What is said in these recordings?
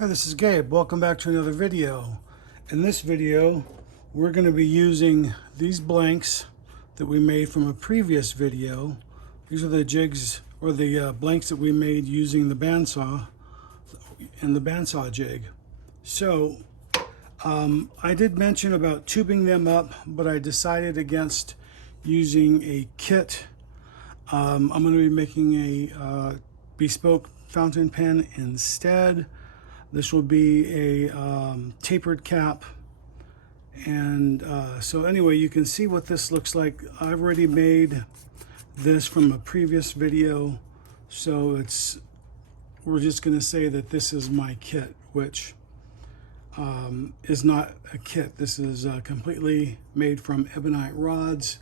Hi, this is Gabe. Welcome back to another video. In this video, we're going to be using these blanks that we made from a previous video. These are the jigs or the blanks that we made using the bandsaw and the bandsaw jig. So I did mention about tubing them up, but I decided against using a kit. I'm going to be making a bespoke fountain pen instead. This will be a tapered cap. And so anyway, you can see what this looks like. I've already made this from a previous video. So we're just going to say that this is my kit, which is not a kit. This is completely made from ebonite rods.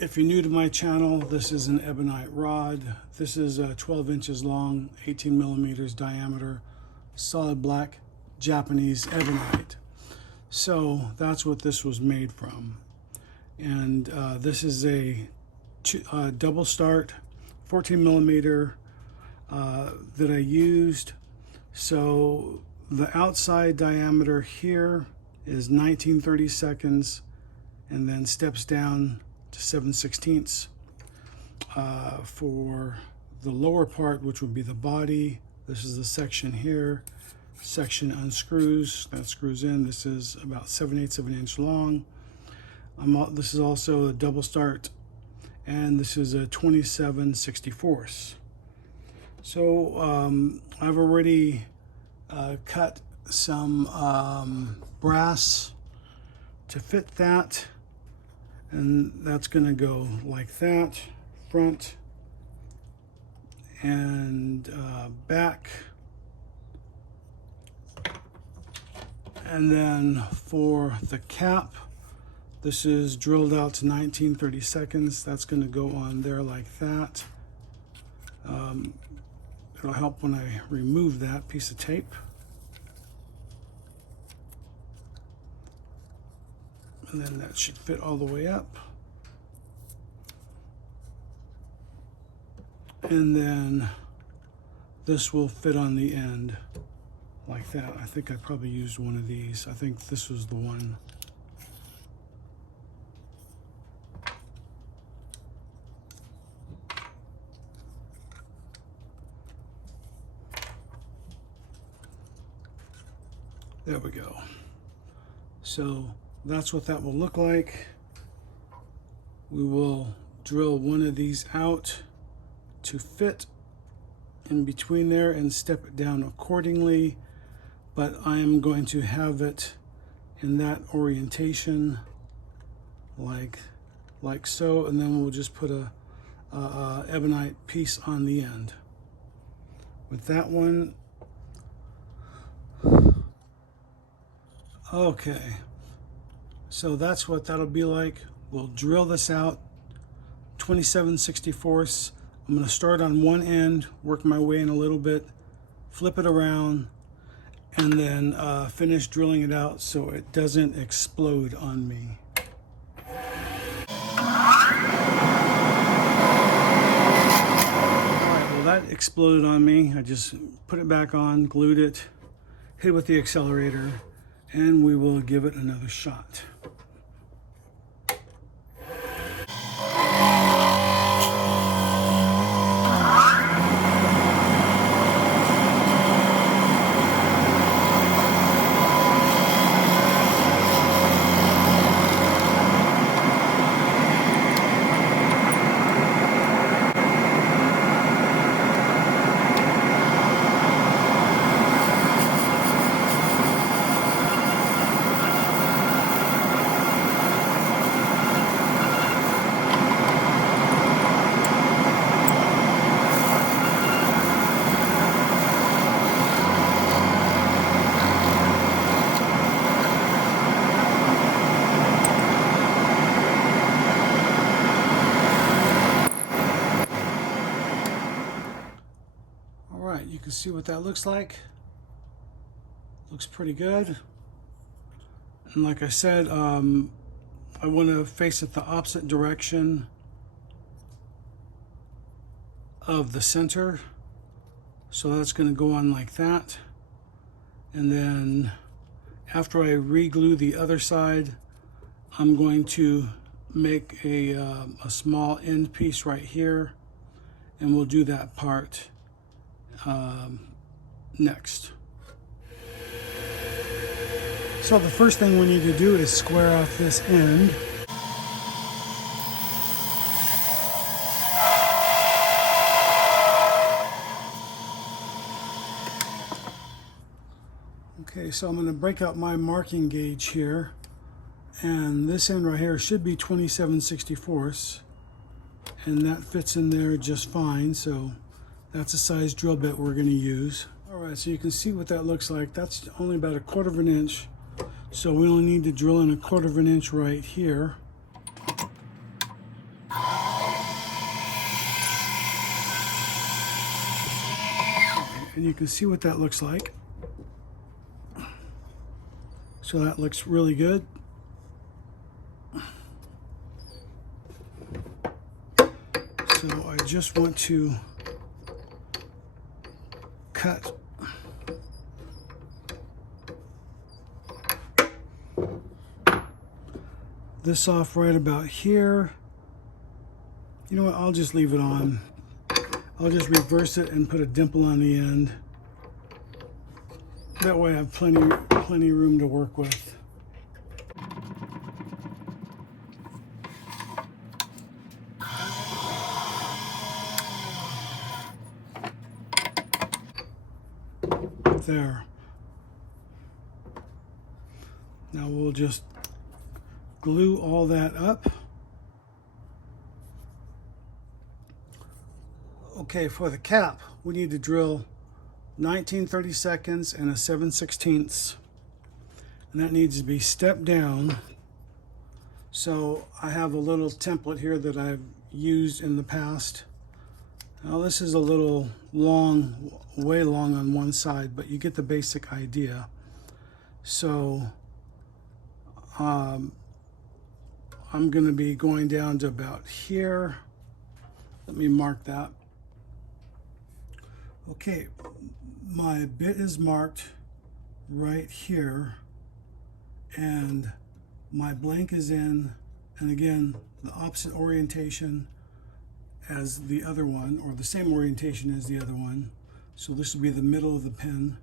If you're new to my channel, this is an ebonite rod. This is 12 inches long, 18 millimeters diameter, solid black Japanese ebonite. So that's what this was made from. And this is a double start 14 millimeter that I used. So the outside diameter here is 19/32 and then steps down to 7/16. For the lower part, which would be the body, this is the section here. Section unscrews, that screws in. This is about 7/8 of an inch long. This is also a double start, and this is a 27/64. So I've already cut some brass to fit that, and that's going to go like that, front and back. And then for the cap, this is drilled out to 19/32. That's going to go on there like that. It'll help when I remove that piece of tape. And then that should fit all the way up. And then this will fit on the end like that. I think I probably used one of these. I think this was the one. There we go. So that's what that will look like. We will drill one of these out to fit in between there and step it down accordingly. But I am going to have it in that orientation, like so, and then we'll just put a ebonite piece on the end. With that one, okay, so that's what that'll be like. We'll drill this out 27/64. I'm going to start on one end, work my way in a little bit, flip it around, and then finish drilling it out so it doesn't explode on me. Alright, well that exploded on me. I just put it back on, glued it, hit it with the accelerator, and we will give it another shot. You can see what that looks like. Looks pretty good. And like I said, I want to face it the opposite direction of the center. So that's going to go on like that. And then after I re-glue the other side, I'm going to make a small end piece right here, and we'll do that part next. So the first thing we need to do is square off this end. Okay, so I'm going to break out my marking gauge here, and this end right here should be 27/64, and that fits in there just fine. So that's the size drill bit we're going to use. All right, so you can see what that looks like. That's only about 1/4 of an inch, so we only need to drill in 1/4 of an inch right here. And you can see what that looks like. So that looks really good. So I just want to cut this off right about here. You know what, I'll just leave it on. I'll just reverse it and put a dimple on the end. That way I have plenty room to work with. There. Now we'll just glue all that up. Okay, for the cap, we need to drill 19/32 and a 7/16, and that needs to be stepped down. So I have a little template here that I've used in the past. Now this is a little long, way long on one side, but you get the basic idea. So I'm going to be going down to about here. Let me mark that. Okay, my bit is marked right here, and my blank is in, and again, the opposite orientation as the other one, or the same orientation as the other one. So this will be the middle of the pin.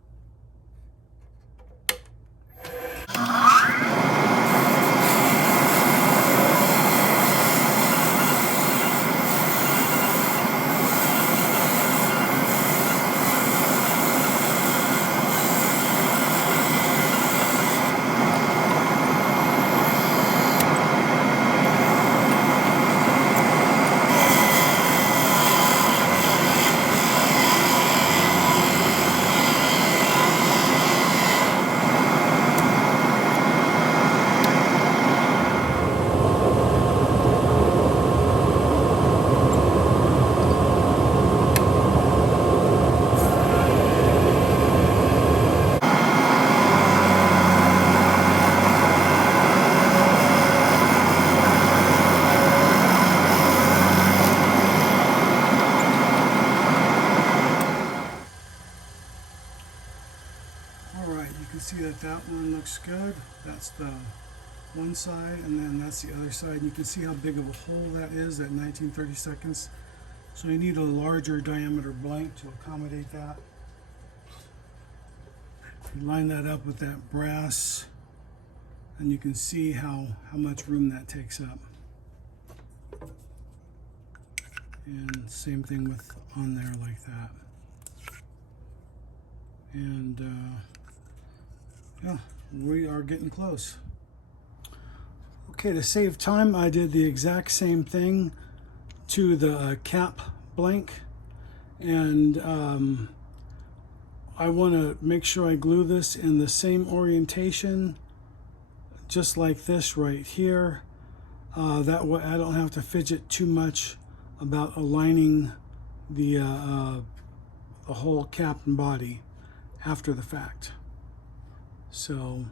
See that one looks good. That's the one side, and then that's the other side. And you can see how big of a hole that is at 19/32. So you need a larger diameter blank to accommodate that. You line that up with that brass, and you can see how much room that takes up. And same thing with on there like that. And yeah, we are getting close. Okay, to save time, I did the exact same thing to the cap blank, and I want to make sure I glue this in the same orientation, just like this right here. That way I don't have to fidget too much about aligning the whole cap and body after the fact. So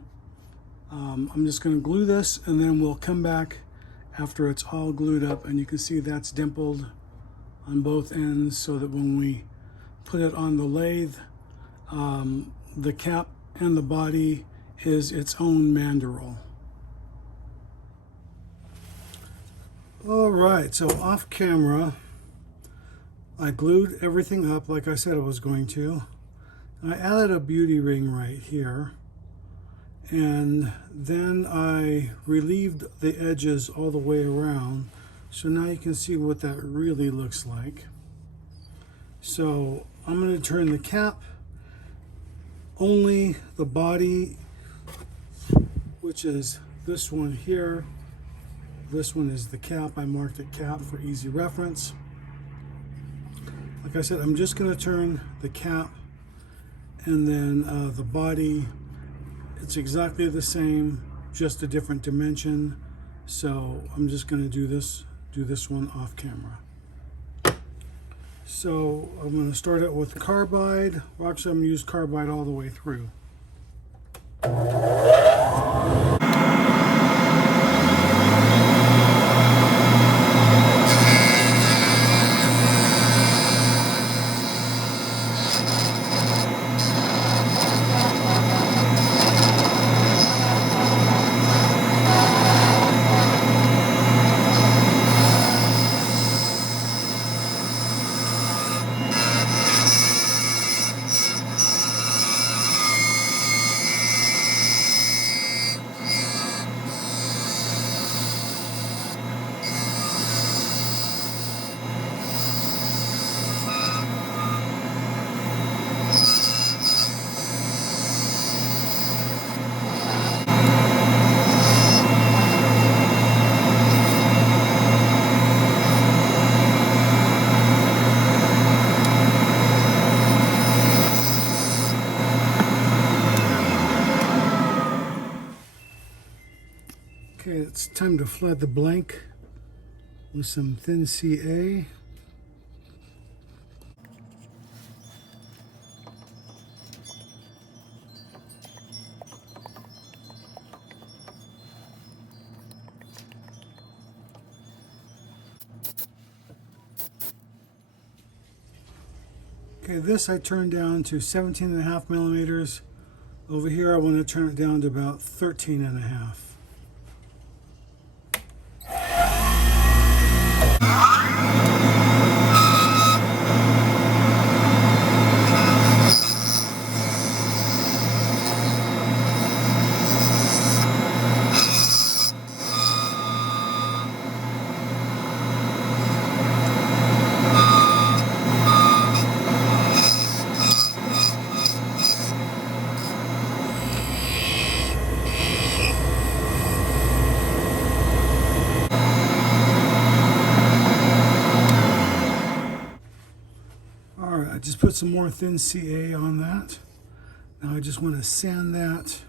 I'm just going to glue this, and then we'll come back after it's all glued up, and you can see that's dimpled on both ends, so that when we put it on the lathe, the cap and the body is its own mandrel. All right, so off camera, I glued everything up like I said I was going to. I added a beauty ring right here, and then I relieved the edges all the way around, so now you can see what that really looks like. So I'm going to turn the cap, only the body, which is this one here. This one is the cap. I marked it cap for easy reference. Like I said, I'm just going to turn the cap, and then the body, it's exactly the same, just a different dimension. So I'm just going to do this one off camera. So I'm going to start it with carbide. Well, actually, I'm going to use carbide all the way through. Okay, it's time to flood the blank with some thin CA. Okay, this I turned down to 17.5 millimeters. Over here I want to turn it down to about 13.5. Alright, I just put some more thin CA on that. Now I just want to sand that.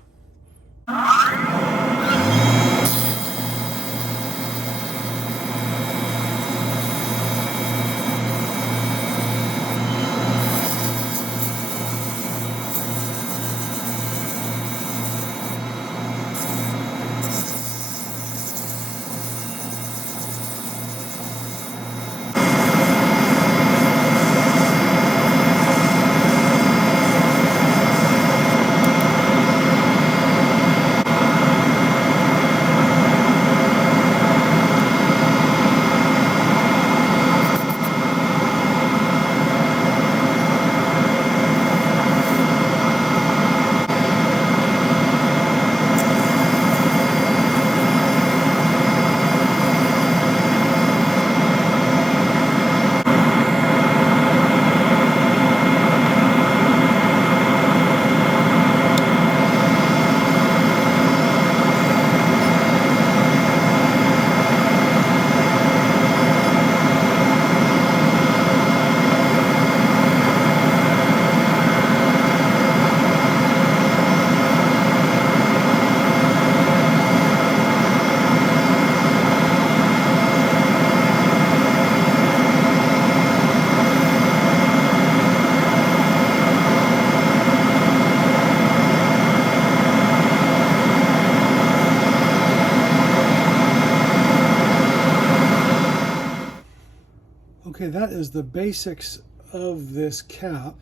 Okay, that is the basics of this cap.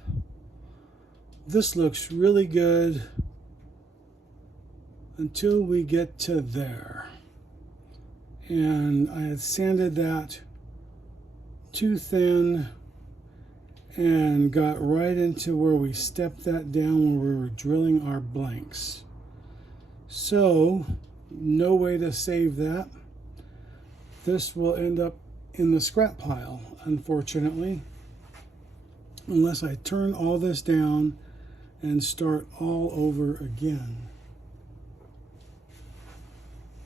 This looks really good. until we get to there. And I had sanded that too thin and got right into where we stepped that down when we were drilling our blanks. So, no way to save that. This will end up in the scrap pile, unfortunately, unless I turn all this down and start all over again.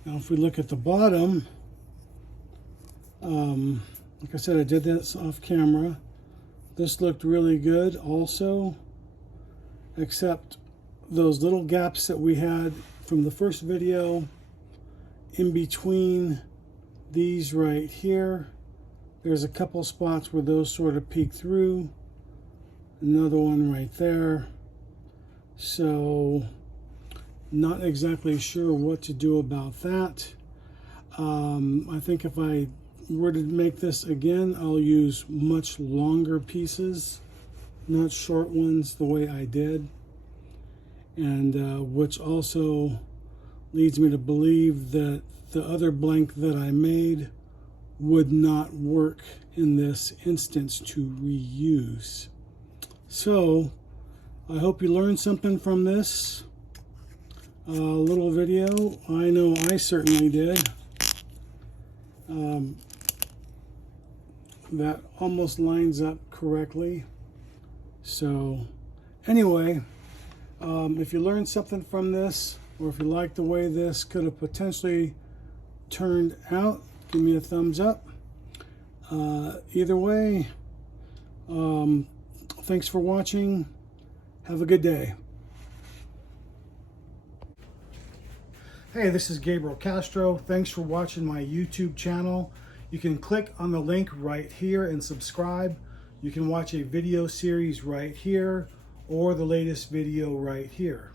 Now, if we look at the bottom, like I said, I did this off camera. This looked really good also, except those little gaps that we had from the first video in between these right here. There's a couple spots where those sort of peek through. Another one right there. So, not exactly sure what to do about that. I think if I were to make this again, I'll use much longer pieces, not short ones the way I did. And which also leads me to believe that the other blank that I made would not work in this instance to reuse. So, I hope you learned something from this little video. I know I certainly did. That almost lines up correctly. So, anyway, if you learned something from this, or if you like the way this could have potentially turned out, give me a thumbs up. Either way, thanks for watching. Have a good day. Hey, this is Gabriel Castro. Thanks for watching my YouTube channel. You can click on the link right here and subscribe. You can watch a video series right here or the latest video right here.